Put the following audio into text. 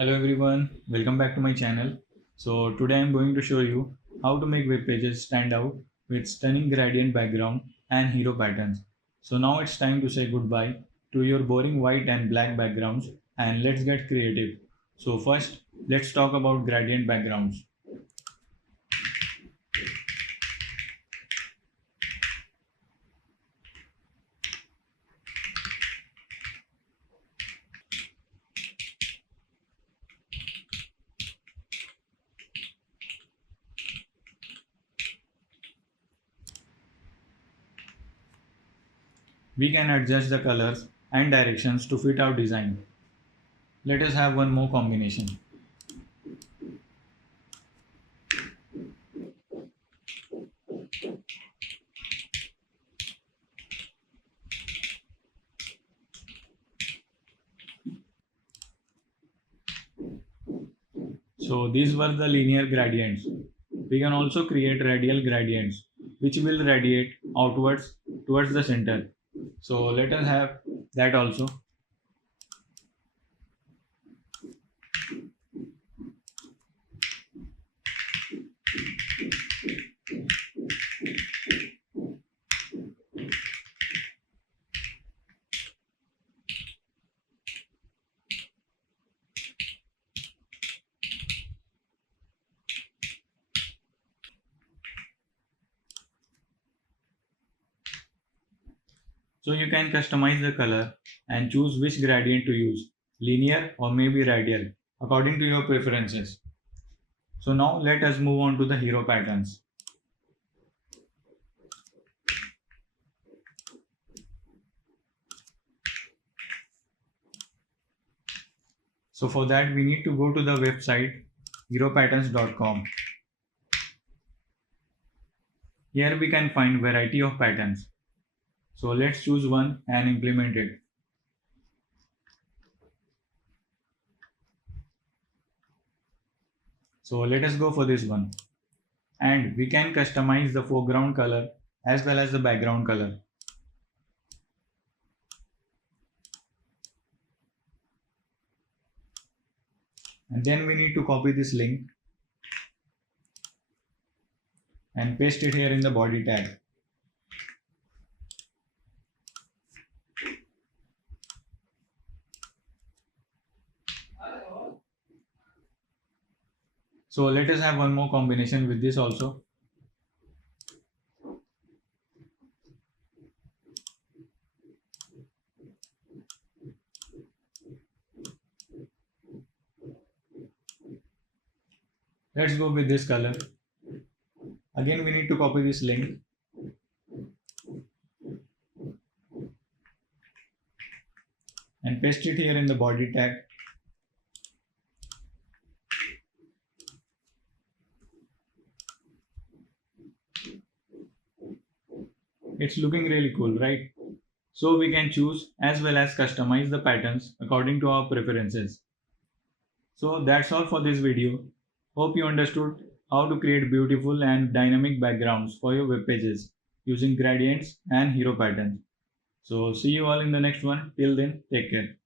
Hello everyone, welcome back to my channel. So today I'm going to show you how to make web pages stand out with stunning gradient background and hero patterns. So now it's time to say goodbye to your boring white and black backgrounds and let's get creative. So first, let's talk about gradient backgrounds. We can adjust the colors and directions to fit our design. Let us have one more combination. So these were the linear gradients. We can also create radial gradients, which will radiate outwards towards the center. So let us have that also. So you can customize the color and choose which gradient to use, linear or maybe radial, according to your preferences. So now let us move on to the hero patterns. So for that we need to go to the website heropatterns.com. Here we can find variety of patterns. So let's choose one and implement it. So let us go for this one. And we can customize the foreground color as well as the background color. And then we need to copy this link and paste it here in the body tag. So let us have one more combination with this also. Let's go with this color. Again we need to copy this link and paste it here in the body tag. It's looking really cool, right? So we can choose as well as customize the patterns according to our preferences. So that's all for this video. Hope you understood how to create beautiful and dynamic backgrounds for your web pages using gradients and hero patterns. So see you all in the next one. Till then, take care.